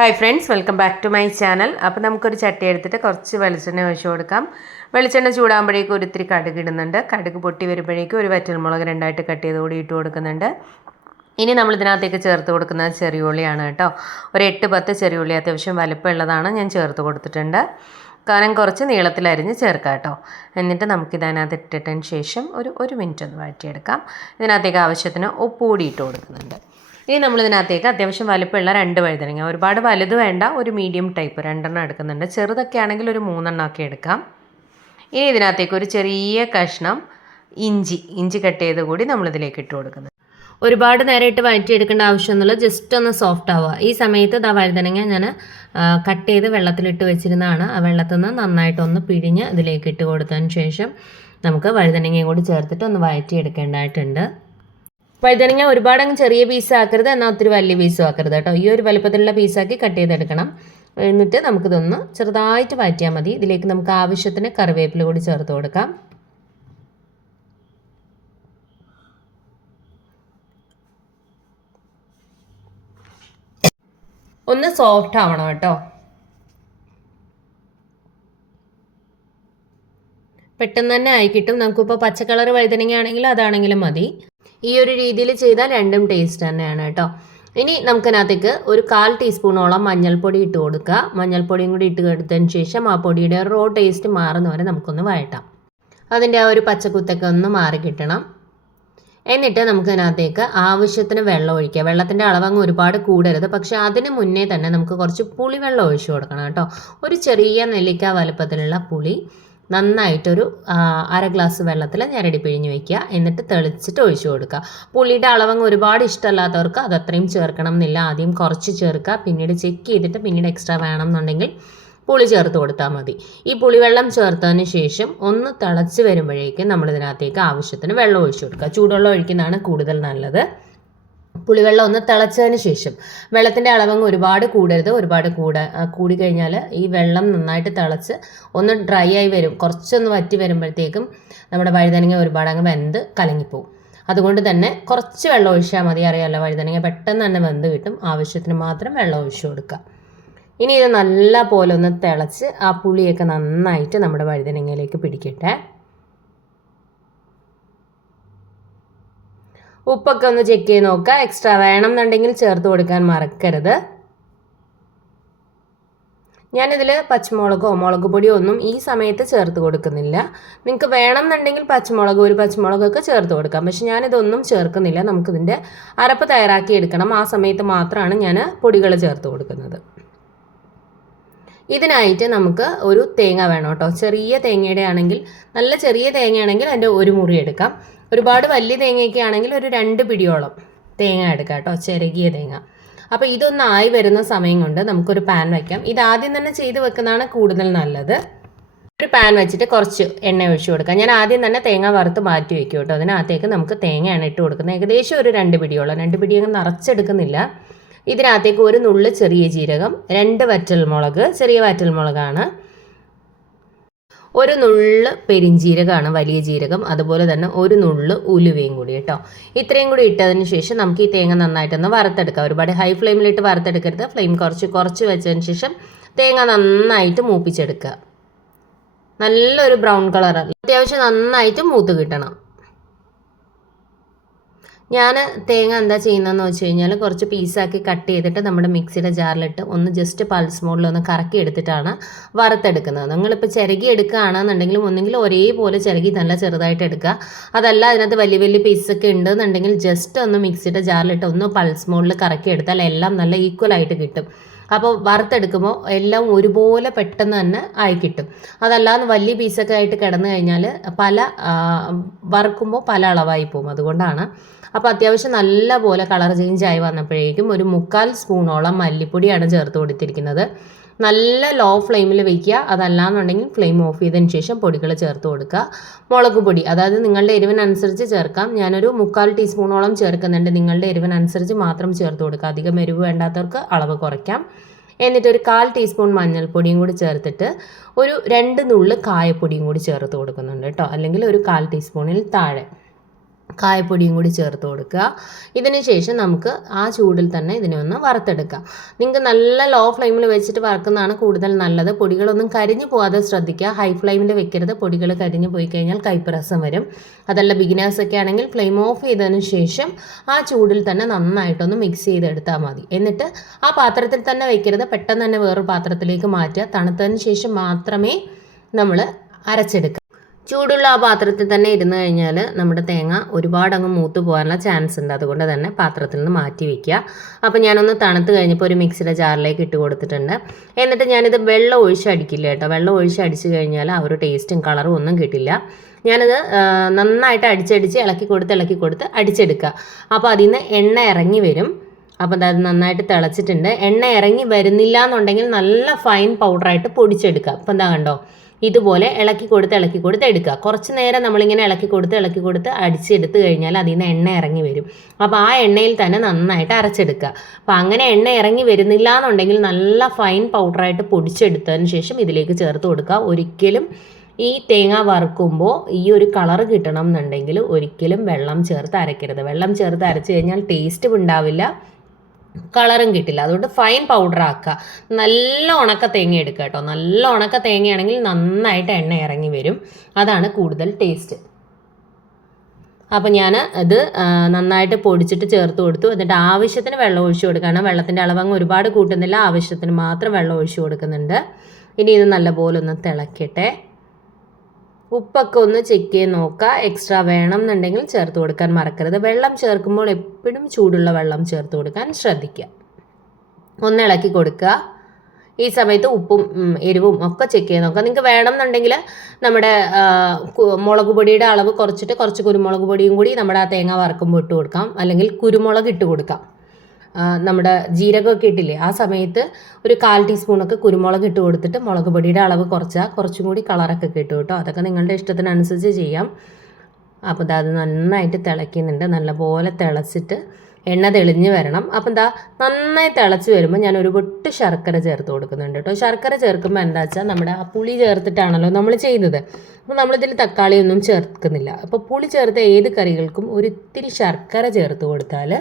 Hi friends, welcome back to my channel. അപ്പോൾ നമുക്കൊരു ചട്ടി എടുത്തിട്ട് കുറച്ച് വെളിച്ചെണ്ണ ഒഴിച്ച് കൊടുക്കാം. വെളിച്ചെണ്ണ ചൂടാകുമ്പോഴേക്കും ഒരിത്തിരി കടുക് ഇടുന്നുണ്ട്. കടുക് പൊട്ടി വരുമ്പോഴേക്കും ഒരു വറ്റൽമുളക് രണ്ടായിട്ട് കട്ട് ചെയ്ത് കൂടി ഇട്ട് കൊടുക്കുന്നുണ്ട്. ഇനി നമ്മൾ ഇതിനകത്തേക്ക് ചേർത്ത് കൊടുക്കുന്നത് ചെറിയുള്ളിയാണ് കേട്ടോ. ഒരു 8-10 ചെറിയുള്ളി അത്യാവശ്യം വലുപ്പമുള്ളതാണ് ഞാൻ ചേർത്ത് കൊടുത്തിട്ടുണ്ട്. കാരണം കുറച്ച് നീളത്തിലരിഞ്ഞ് ചേർക്കാം കേട്ടോ. എന്നിട്ട് നമുക്കിതിനകത്ത് ഇട്ടിട്ടതിന് ശേഷം ഒരു മിനിറ്റ് ഒന്ന് വഴറ്റിയെടുക്കാം. ഇതിനകത്തേക്ക് ആവശ്യത്തിന് ഉപ്പ് കൂടി ഇട്ട് കൊടുക്കുന്നുണ്ട്. ഇനി നമ്മളിതിനകത്തേക്ക് അത്യാവശ്യം വലുപ്പമുള്ള 2 വഴുതനങ്ങ, ഒരുപാട് വലുത് വേണ്ട, ഒരു മീഡിയം ടൈപ്പ് 2 എടുക്കുന്നുണ്ട്. ചെറുതൊക്കെ ആണെങ്കിൽ ഒരു 3 ഒക്കെ എടുക്കാം. ഇനി ഇതിനകത്തേക്ക് ഒരു ചെറിയ കഷ്ണം ഇഞ്ചി കട്ട് ചെയ്ത് കൂടി നമ്മളിതിലേക്ക് ഇട്ട് കൊടുക്കുന്നത്. ഒരുപാട് നേരം ഇട്ട് വഴറ്റിയെടുക്കേണ്ട ആവശ്യമൊന്നുമില്ല, ജസ്റ്റ് ഒന്ന് സോഫ്റ്റ് ആവുക. ഈ സമയത്ത് വഴുതനങ്ങ ഞാൻ കട്ട് ചെയ്ത് വെള്ളത്തിലിട്ട് വെച്ചിരുന്നതാണ്. ആ വെള്ളത്തിൽ നിന്ന് നന്നായിട്ടൊന്ന് പിഴിഞ്ഞ് ഇതിലേക്ക് ഇട്ട് കൊടുത്തതിന് ശേഷം നമുക്ക് വഴുതനങ്ങയും കൂടി ചേർത്തിട്ട് ഒന്ന് വഴറ്റിയെടുക്കേണ്ടതായിട്ടുണ്ട്. വഴുതനങ്ങ ഒരുപാടങ്ങ് ചെറിയ പീസ് ആക്കരുത്, എന്നാൽ ഒത്തിരി വലിയ പീസും ആക്കരുത് കേട്ടോ. ഈ ഒരു വലുപ്പത്തിലുള്ള പീസാക്കി കട്ട് ചെയ്തെടുക്കണം. എന്നിട്ട് നമുക്കിതൊന്ന് ചെറുതായിട്ട് വഴറ്റിയാൽ മതി. ഇതിലേക്ക് നമുക്ക് ആവശ്യത്തിന് കറിവേപ്പില കൂടി ചേർത്ത് കൊടുക്കാം. ഒന്ന് സോഫ്റ്റ് ആവണം കേട്ടോ. പെട്ടെന്ന് തന്നെ ആയി കിട്ടും. നമുക്കിപ്പോൾ പച്ച കളർ വഴുതനങ്ങ ആണെങ്കിലും അതാണെങ്കിലും മതി. ഈ ഒരു രീതിയിൽ ചെയ്താൽ രണ്ടും ടേസ്റ്റ് തന്നെയാണ് കേട്ടോ. ഇനി നമുക്കതിനകത്തേക്ക് ഒരു 1/4 ടീസ്പൂണോളം മഞ്ഞൾപ്പൊടി ഇട്ട് കൊടുക്കുക. മഞ്ഞൾപ്പൊടിയും കൂടി ഇട്ട് കൊടുത്തതിന് ശേഷം ആ പൊടിയുടെ റോ ടേസ്റ്റ് മാറുന്നവരെ നമുക്കൊന്ന് വഴറ്റാം. അതിൻ്റെ ആ ഒരു പച്ചക്കുത്തൊക്കെ ഒന്ന് മാറി കിട്ടണം. എന്നിട്ട് നമുക്കതിനകത്തേക്ക് ആവശ്യത്തിന് വെള്ളം ഒഴിക്കുക. വെള്ളത്തിൻ്റെ അളവങ്ങ് ഒരുപാട് കൂടരുത്, പക്ഷെ അതിന് മുന്നേ തന്നെ നമുക്ക് കുറച്ച് പുളിവെള്ളം ഒഴിച്ചു കൊടുക്കണം കേട്ടോ. ഒരു ചെറിയ നെല്ലിക്ക വലുപ്പത്തിലുള്ള പുളി നന്നായിട്ടൊരു 1/2 ഗ്ലാസ് വെള്ളത്തിൽ ഞരടി പിഴിഞ്ഞ് വയ്ക്കുക. എന്നിട്ട് തെളിച്ചിട്ട് ഒഴിച്ചു കൊടുക്കുക. പുളിയുടെ അളവങ്ങ് ഒരുപാട് ഇഷ്ടമല്ലാത്തവർക്ക് അത് അത്രയും ചേർക്കണം എന്നില്ല. ആദ്യം കുറച്ച് ചേർക്കുക, പിന്നീട് ചെക്ക് ചെയ്തിട്ട് പിന്നീട് എക്സ്ട്രാ വേണം എന്നുണ്ടെങ്കിൽ പുളി ചേർത്ത് കൊടുത്താൽ മതി. ഈ പുളിവെള്ളം ചേർത്തതിന് ശേഷം ഒന്ന് തിളച്ച് വരുമ്പോഴേക്കും നമ്മളിതിനകത്തേക്ക് ആവശ്യത്തിന് വെള്ളം ഒഴിച്ചു കൊടുക്കുക. ചൂടുവെള്ളം ഒഴിക്കുന്നതാണ് കൂടുതൽ നല്ലത്. പുളിവെള്ളം ഒന്ന് തിളച്ചതിന് ശേഷം, വെള്ളത്തിൻ്റെ അളവങ്ങ് ഒരുപാട് കൂടരുത്. ഒരുപാട് കൂടിക്കഴിഞ്ഞാൽ ഈ വെള്ളം നന്നായിട്ട് തിളച്ച് ഒന്ന് ഡ്രൈ ആയി വരും. കുറച്ചൊന്ന് വറ്റി വരുമ്പോഴത്തേക്കും നമ്മുടെ വഴുതനങ്ങ ഒരുപാട് അങ്ങ് വെന്ത് കലങ്ങിപ്പോവും. അതുകൊണ്ട് തന്നെ കുറച്ച് വെള്ളം ഒഴിച്ചാൽ മതി. അറിയാമല്ലോ, വഴുതനങ്ങ പെട്ടെന്ന് തന്നെ വെന്ത് കിട്ടും. ആവശ്യത്തിന് മാത്രം വെള്ളം ഒഴിച്ചു കൊടുക്കുക. ഇനി ഇത് നല്ല പോലെ ഒന്ന് തിളച്ച് ആ പുളിയൊക്കെ നന്നായിട്ട് നമ്മുടെ വഴുതനങ്ങയിലേക്ക് പിടിക്കട്ടെ. ഉപ്പൊക്കെ ഒന്ന് ചെക്ക് ചെയ്ത് നോക്കുക. എക്സ്ട്രാ വേണം എന്നുണ്ടെങ്കിൽ ചേർത്ത് കൊടുക്കാൻ മറക്കരുത്. ഞാനിതിൽ പച്ചമുളകോ മുളക് പൊടിയോ ഒന്നും ഈ സമയത്ത് ചേർത്ത് കൊടുക്കുന്നില്ല. നിങ്ങൾക്ക് വേണം എന്നുണ്ടെങ്കിൽ ഒരു പച്ചമുളകൊക്കെ ചേർത്ത് കൊടുക്കാം. പക്ഷെ ഞാനിതൊന്നും ചേർക്കുന്നില്ല. നമുക്കിതിൻ്റെ അരപ്പ് തയ്യാറാക്കി എടുക്കണം. ആ സമയത്ത് മാത്രമാണ് ഞാൻ പൊടികൾ ചേർത്ത് കൊടുക്കുന്നത്. ഇതിനായിട്ട് നമുക്ക് ഒരു തേങ്ങ വേണം കേട്ടോ. ചെറിയ തേങ്ങയുടെ ആണെങ്കിൽ, നല്ല ചെറിയ തേങ്ങയാണെങ്കിൽ അതിൻ്റെ ഒരു മുറി എടുക്കാം. ഒരുപാട് വലിയ തേങ്ങയൊക്കെ ആണെങ്കിൽ ഒരു 2 പിടിയോളം തേങ്ങ എടുക്കാം കേട്ടോ, ചിരകിയ തേങ്ങ. അപ്പോൾ ഇതൊന്നായി വരുന്ന സമയം കൊണ്ട് നമുക്കൊരു പാൻ വയ്ക്കാം. ഇത് ആദ്യം തന്നെ ചെയ്ത് വെക്കുന്നതാണ് കൂടുതൽ നല്ലത്. ഒരു പാൻ വെച്ചിട്ട് കുറച്ച് എണ്ണ ഒഴിച്ചു കൊടുക്കാം. ഞാൻ ആദ്യം തന്നെ തേങ്ങ വറുത്ത് മാറ്റി വയ്ക്കും കേട്ടോ. അതിനകത്തേക്ക് നമുക്ക് തേങ്ങയാണ് ഇട്ട് കൊടുക്കുന്നത്. ഏകദേശം ഒരു 2 പിടിയോളം. 2 പിടിയൊന്നും നിറച്ചെടുക്കുന്നില്ല. ഇതിനകത്തേക്ക് ഒരു നുള്ള് ചെറിയ ജീരകം, 2 വറ്റൽമുളക്, ചെറിയ വറ്റൽമുളകാണ്, ഒരു നുള്ള് പെരിഞ്ജീരകമാണ്, വലിയ ജീരകം, അതുപോലെ തന്നെ ഒരു നുള്ള് ഉലുവയും കൂടി കേട്ടോ. ഇത്രയും കൂടി ഇട്ടതിന് ശേഷം നമുക്ക് ഈ തേങ്ങ നന്നായിട്ടൊന്ന് വറുത്തെടുക്കാം. ഒരുപാട് ഹൈ ഫ്ലെയിമിലിട്ട് വറുത്തെടുക്കരുത്. ഫ്ലെയിം കുറച്ച് വെച്ചതിന് ശേഷം തേങ്ങ നന്നായിട്ട് മൂപ്പിച്ചെടുക്കുക. നല്ലൊരു ബ്രൗൺ കളർ, അത്യാവശ്യം നന്നായിട്ട് മൂത്ത് കിട്ടണം. ഞാൻ തേങ്ങ എന്താ ചെയ്യുന്നതെന്ന് വെച്ച് കഴിഞ്ഞാൽ കുറച്ച് പീസാക്കി കട്ട് ചെയ്തിട്ട് നമ്മുടെ മിക്സിയുടെ ജാറിലിട്ട് ഒന്ന് ജസ്റ്റ് പൾസ് മോഡിൽ ഒന്ന് കറക്കി എടുത്തിട്ടാണ് വറുത്തെടുക്കുന്നത്. നിങ്ങളിപ്പോൾ ചിരകി എടുക്കുകയാണെന്നുണ്ടെങ്കിൽ ഒന്നെങ്കിൽ ഒരേപോലെ ചിരകി നല്ല ചെറുതായിട്ട് എടുക്കുക. അതല്ല അതിനകത്ത് വലിയ വലിയ പീസൊക്കെ ഉണ്ടെന്നുണ്ടെങ്കിൽ ജസ്റ്റ് ഒന്ന് മിക്സിയുടെ ജാറിലിട്ട് ഒന്ന് പൾസ് മോഡിൽ കറക്കി എടുത്താൽ എല്ലാം നല്ല ഈക്വലായിട്ട് കിട്ടും. അപ്പോൾ വറുത്തെടുക്കുമ്പോൾ എല്ലാം ഒരുപോലെ പെട്ടെന്ന് തന്നെ ആയി കിട്ടും. അതല്ലാതെ വലിയ പീസൊക്കെ ആയിട്ട് കിടന്നു കഴിഞ്ഞാൽ വറുക്കുമ്പോൾ പല അളവായി പോകും. അതുകൊണ്ടാണ്. അപ്പോൾ അത്യാവശ്യം നല്ല പോലെ കളർ ചേഞ്ച് ആയി വന്നപ്പോഴേക്കും ഒരു 3/4 സ്പൂണോളം മല്ലിപ്പൊടിയാണ് ചേർത്ത് കൊടുത്തിരിക്കുന്നത്. നല്ല ലോ ഫ്ലെയിമിൽ വയ്ക്കുക. അതല്ലാന്നുണ്ടെങ്കിൽ ഫ്ലെയിം ഓഫ് ചെയ്തതിന് ശേഷം പൊടികൾ ചേർത്ത് കൊടുക്കുക. മുളക് പൊടി, അതായത് നിങ്ങളുടെ എരിവിനനുസരിച്ച് ചേർക്കാം. ഞാനൊരു 3/4 ടീസ്പൂണോളം ചേർക്കുന്നുണ്ട്. നിങ്ങളുടെ എരിവിനനുസരിച്ച് മാത്രം ചേർത്ത് കൊടുക്കുക. അധികം എരിവ് വേണ്ടാത്തവർക്ക് അളവ് കുറയ്ക്കാം. എന്നിട്ട് ഒരു 1/4 ടീസ്പൂൺ മഞ്ഞൾപ്പൊടിയും കൂടി ചേർത്തിട്ട് ഒരു 2 നുള്ള് കായപ്പൊടിയും കൂടി ചേർത്ത് കൊടുക്കുന്നുണ്ട് കേട്ടോ. അല്ലെങ്കിൽ ഒരു 1/4 ടീസ്പൂണിൽ താഴെ കായപ്പൊടിയും കൂടി ചേർത്ത് കൊടുക്കുക. ഇതിന് ശേഷം നമുക്ക് ആ ചൂടിൽ തന്നെ ഇതിനെ ഒന്ന് വറുത്തെടുക്കാം. നിങ്ങൾക്ക് നല്ല ലോ ഫ്ലെയിമിൽ വെച്ചിട്ട് വറുക്കുന്നതാണ് കൂടുതൽ നല്ലത്. പൊടികളൊന്നും കരിഞ്ഞു പോകാതെ ശ്രദ്ധിക്കുക. ഹൈ ഫ്ലെയിമിൽ വെക്കരുത്. പൊടികൾ കരിഞ്ഞു പോയി കഴിഞ്ഞാൽ കയ്പ്പ് രസം വരും. അതല്ല ബിഗിനേഴ്സൊക്കെ ആണെങ്കിൽ ഫ്ലെയിം ഓഫ് ചെയ്തതിന് ശേഷം ആ ചൂടിൽ തന്നെ നന്നായിട്ടൊന്ന് മിക്സ് ചെയ്തെടുത്താൽ മതി. എന്നിട്ട് ആ പാത്രത്തിൽ തന്നെ വെക്കരുത്. പെട്ടെന്ന് തന്നെ വേറൊരു പാത്രത്തിലേക്ക് മാറ്റുക. തണുത്തതിന് ശേഷം മാത്രമേ നമ്മൾ അരച്ചെടുക്കുക. ചൂടുള്ള ആ പാത്രത്തിൽ തന്നെ ഇരുന്ന് കഴിഞ്ഞാൽ നമ്മുടെ തേങ്ങ ഒരുപാട് അങ്ങ് മൂത്ത് പോകാനുള്ള ചാൻസ് ഉണ്ട്. അതുകൊണ്ട് തന്നെ പാത്രത്തിൽ നിന്ന് മാറ്റി വയ്ക്കുക. അപ്പോൾ ഞാനൊന്ന് തണുത്ത് കഴിഞ്ഞപ്പോൾ ഒരു മിക്സിയുടെ ജാറിലേക്ക് ഇട്ട് കൊടുത്തിട്ടുണ്ട്. എന്നിട്ട് ഞാനിത് വെള്ളം ഒഴിച്ച് അടിക്കില്ല കേട്ടോ. വെള്ളം ഒഴിച്ച് അടിച്ചു കഴിഞ്ഞാൽ ആ ഒരു ടേസ്റ്റും കളറും ഒന്നും കിട്ടില്ല. ഞാനത് നന്നായിട്ട് ഇളക്കി കൊടുത്ത് അടിച്ചെടുക്കുക. അപ്പോൾ അതിൽ നിന്ന് എണ്ണ ഇറങ്ങി വരും. അപ്പോൾ അത് നന്നായിട്ട് തിളച്ചിട്ടുണ്ട്. എണ്ണ ഇറങ്ങി വരുന്നില്ല എന്നുണ്ടെങ്കിൽ നല്ല ഫൈൻ പൗഡറായിട്ട് പൊടിച്ചെടുക്കുക. അപ്പോൾ എന്താ കണ്ടോ, ഇതുപോലെ ഇളക്കി കൊടുത്ത് എടുക്കുക. കുറച്ച് നേരം നമ്മളിങ്ങനെ ഇളക്കി കൊടുത്ത് അടിച്ചെടുത്ത് കഴിഞ്ഞാൽ അതിൽ നിന്ന് എണ്ണ ഇറങ്ങി വരും. അപ്പോൾ ആ എണ്ണയിൽ തന്നെ നന്നായിട്ട് അരച്ചെടുക്കുക. അപ്പോൾ അങ്ങനെ എണ്ണ ഇറങ്ങി വരുന്നില്ല എന്നുണ്ടെങ്കിൽ നല്ല ഫൈൻ പൗഡറായിട്ട് പൊടിച്ചെടുത്തതിന് ശേഷം ഇതിലേക്ക് ചേർത്ത് കൊടുക്കുക. ഒരിക്കലും ഈ തേങ്ങ വറുക്കുമ്പോൾ ഈ ഒരു കളറ് കിട്ടണം എന്നുണ്ടെങ്കിൽ ഒരിക്കലും വെള്ളം ചേർത്ത് അരയ്ക്കരുത്. വെള്ളം ചേർത്ത് അരച്ച് കഴിഞ്ഞാൽ ടേസ്റ്റും ഉണ്ടാവില്ല, കളറും കിട്ടില്ല. അതുകൊണ്ട് ഫൈൻ പൗഡർ ആക്കുക. നല്ല ഉണക്ക തേങ്ങ എടുക്കുക കേട്ടോ. നല്ല ഉണക്ക തേങ്ങയാണെങ്കിൽ നന്നായിട്ട് എണ്ണ ഇറങ്ങി വരും. അതാണ് കൂടുതൽ ടേസ്റ്റ്. അപ്പോൾ ഞാൻ ഇത് നന്നായിട്ട് പൊടിച്ചിട്ട് ചേർത്ത് കൊടുത്തു. എന്നിട്ട് ആവശ്യത്തിന് വെള്ളം ഒഴിച്ചു കൊടുക്കണം. വെള്ളത്തിൻ്റെ അളവങ്ങ് ഒരുപാട് കൂട്ടുന്നില്ല, ആവശ്യത്തിന് മാത്രം വെള്ളം ഒഴിച്ചു കൊടുക്കുന്നുണ്ട്. ഇനി ഇത് നല്ലപോലെ ഒന്ന് തിളക്കട്ടെ. ഉപ്പൊക്കെ ഒന്ന് ചെക്ക് ചെയ്ത് നോക്കുക. എക്സ്ട്രാ വേണം എന്നുണ്ടെങ്കിൽ ചേർത്ത് കൊടുക്കാൻ മറക്കരുത്. വെള്ളം ചേർക്കുമ്പോൾ എപ്പോഴും ചൂടുള്ള വെള്ളം ചേർത്ത് കൊടുക്കാൻ ശ്രദ്ധിക്കുക. ഒന്ന് ഇളക്കി കൊടുക്കുക. ഈ സമയത്ത് ഉപ്പും എരിവും ഒക്കെ ചെക്ക് ചെയ്ത് നോക്കുക. നിങ്ങൾക്ക് വേണം എന്നുണ്ടെങ്കിൽ നമ്മുടെ മുളക് പൊടിയുടെ അളവ് കുറച്ചിട്ട് കുറച്ച് കുരുമുളക് പൊടിയും കൂടി നമ്മുടെ ആ തേങ്ങ വറുക്കുമ്പോൾ ഇട്ട് കൊടുക്കാം. അല്ലെങ്കിൽ കുരുമുളക് ഇട്ട് കൊടുക്കാം. നമ്മുടെ ജീരകമൊക്കെ ഇട്ടില്ലേ, ആ സമയത്ത് ഒരു 1/4 ടീസ്പൂണൊക്കെ കുരുമുളക് ഇട്ട് കൊടുത്തിട്ട് മുളക് പൊടിയുടെ അളവ് കുറച്ചും കൂടി കളറൊക്കെ കിട്ടും കേട്ടോ. അതൊക്കെ നിങ്ങളുടെ ഇഷ്ടത്തിനനുസരിച്ച് ചെയ്യാം. അപ്പോൾ അത് നന്നായിട്ട് തിളയ്ക്കുന്നുണ്ട്. നല്ലപോലെ തിളച്ചിട്ട് എണ്ണ തെളിഞ്ഞ് വരണം. അപ്പം നന്നായി തിളച്ച് വരുമ്പോൾ ഞാൻ ഒരു പൊട്ട് ശർക്കര ചേർത്ത് കൊടുക്കുന്നുണ്ട് കേട്ടോ. ശർക്കര ചേർക്കുമ്പോൾ എന്താ വെച്ചാൽ നമ്മുടെ ആ പുളി ചേർത്തിട്ടാണല്ലോ നമ്മൾ ചെയ്യുന്നത്. അപ്പോൾ നമ്മളിതിൽ തക്കാളിയൊന്നും ചേർക്കുന്നില്ല. അപ്പോൾ പുളി ചേർത്ത ഏത് കറികൾക്കും ഒരിത്തിരി ശർക്കര ചേർത്ത് കൊടുത്താൽ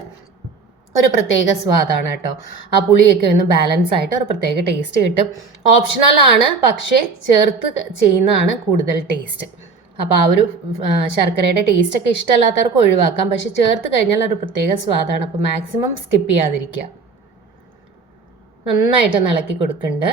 ഒരു പ്രത്യേക സ്വാദാണ് കേട്ടോ. ആ പുളിയൊക്കെ ഒന്ന് ബാലൻസ് ആയിട്ട് ഒരു പ്രത്യേക ടേസ്റ്റ് കിട്ടും. ഓപ്ഷണലാണ്, പക്ഷേ ചേർത്ത് ചെയ്യുന്നതാണ് കൂടുതൽ ടേസ്റ്റ്. അപ്പോൾ ആ ഒരു ശർക്കരയുടെ ടേസ്റ്റൊക്കെ ഇഷ്ടമല്ലാത്തവർക്ക് ഒഴിവാക്കാം. പക്ഷെ ചേർത്ത് കഴിഞ്ഞാൽ ഒരു പ്രത്യേക സ്വാദാണ്. അപ്പോൾ മാക്സിമം സ്കിപ്പ് ചെയ്യാതിരിക്കുക. നന്നായിട്ടൊന്ന് ഇളക്കി കൊടുക്കുന്നുണ്ട്.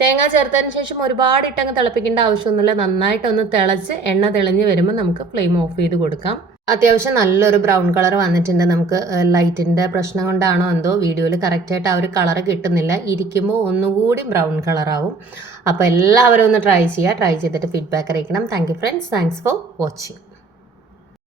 തേങ്ങ ചേർത്തതിന് ശേഷം ഒരുപാട് ഇട്ടങ്ങ് തിളപ്പിക്കേണ്ട ആവശ്യമൊന്നുമില്ല. നന്നായിട്ടൊന്ന് തിളച്ച് എണ്ണ തെളിഞ്ഞ് വരുമ്പോൾ നമുക്ക് ഫ്ലെയിം ഓഫ് ചെയ്ത് കൊടുക്കാം. അത്യാവശ്യം നല്ലൊരു ബ്രൗൺ കളർ വന്നിട്ടുണ്ട്. നമുക്ക് ലൈറ്റിൻ്റെ പ്രശ്നം കൊണ്ടാണോ എന്തോ വീഡിയോയിൽ കറക്റ്റായിട്ട് ആ ഒരു കളർ കിട്ടുന്നില്ല. ഇരിക്കുമ്പോൾ ഒന്നുകൂടി ബ്രൗൺ കളറാവും. അപ്പോൾ എല്ലാവരും ഒന്ന് ട്രൈ ചെയ്യുക. ട്രൈ ചെയ്തിട്ട് ഫീഡ്ബാക്ക് അറിയിക്കണം. Thank you friends. Thanks for watching.